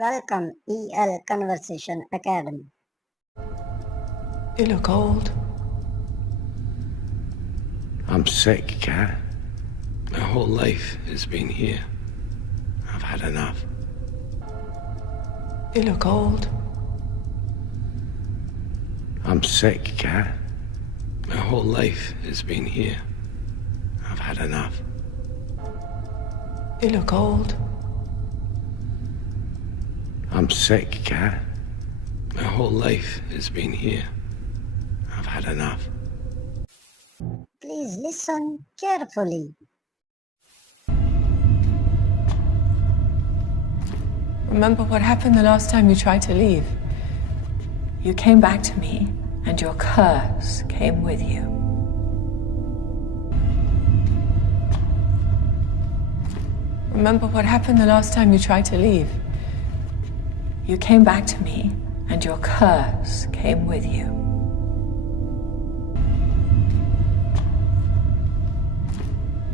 Welcome, EL Conversation Academy. You look old. I'm sick, Kat. My whole life has been here. I've had enough. You look old. I'm sick, Kat. My whole life has been here. I've had enough. You look old. I'm sick, Kat. My whole life has been here. I've had enough. Please listen carefully. Remember what happened the last time you tried to leave? You came back to me, and your curse came with you. Remember what happened the last time you tried to leave? You came back to me, and your curse came with you.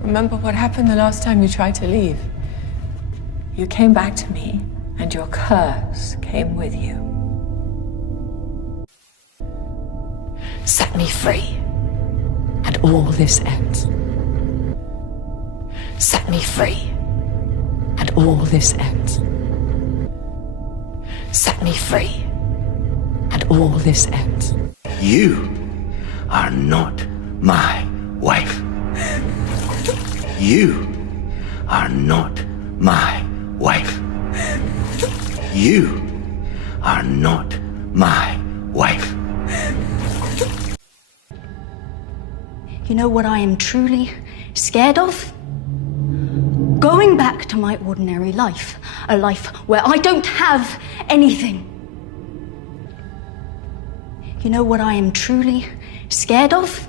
Remember what happened the last time you tried to leave? You came back to me, and your curse came with you. Set me free, and all this ends. Set me free, and all this ends. Set me free, and all this ends. You are not my wife. You are not my wife. You are not my wife. You know what I am truly scared of? Going back to my ordinary life. A life where I don't have anything. You know what I am truly scared of?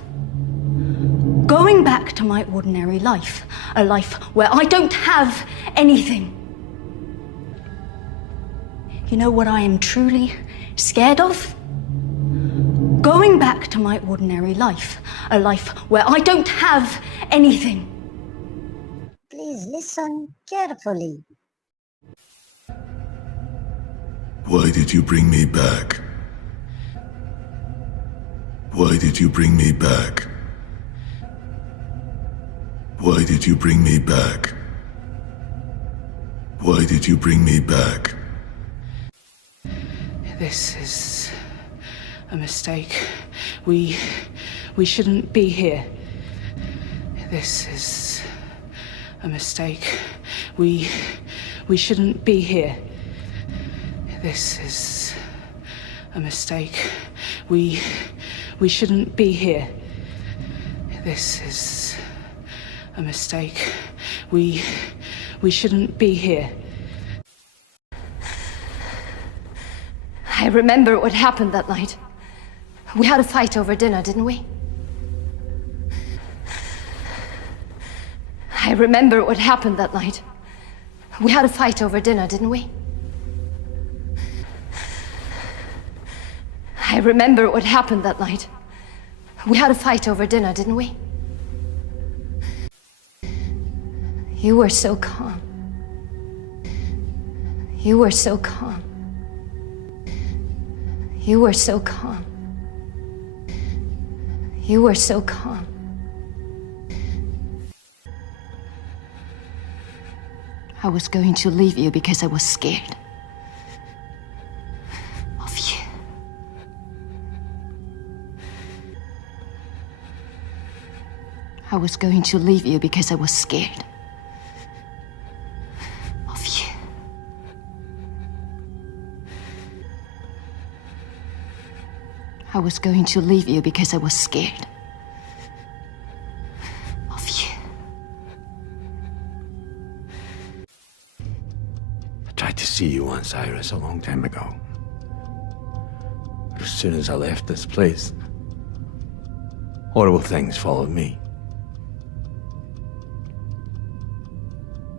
Going back to my ordinary life. A life where I don't have anything. You know what I am truly scared of? Going back to my ordinary life. A life where I don't have anything. Please listen carefully. Why did you bring me back? Why did you bring me back? Why did you bring me back? Why did you bring me back? This is a mistake. We shouldn't be here. This is a mistake. We shouldn't be here. This is a mistake. We shouldn't be here. This is a mistake. We shouldn't be here. I remember what happened that night. We had a fight over dinner, didn't we? I remember what happened that night. We had a fight over dinner, didn't we? I remember what happened that night. We had a fight over dinner, didn't we? You were so calm. You were so calm. You were so calm. You were so calm. I was going to leave you because I was scared of you. I was going to leave you because I was scared of you. I was going to leave you because I was scared of you. I tried to see you once, Iris, a long time ago. But as soon as I left this place, horrible things followed me.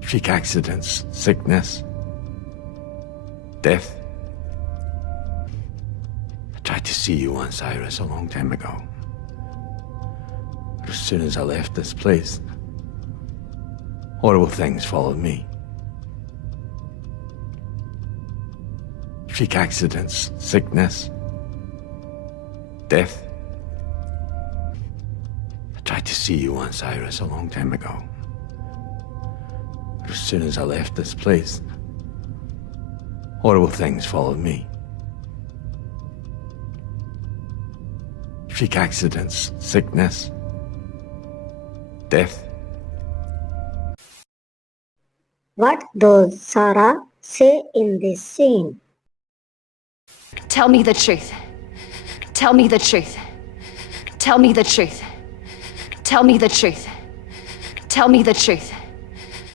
Freak accidents, sickness, death. I tried to see you once, Iris, a long time ago. But as soon as I left this place, horrible things followed me. Freak accidents, sickness, death. I tried to see you once, Iris, a long time ago. But as soon as I left this place, horrible things followed me. Freak accidents, sickness, death. What does Sarah say in this scene? Tell me the truth. Tell me the truth. Tell me the truth. Tell me the truth. Tell me the truth.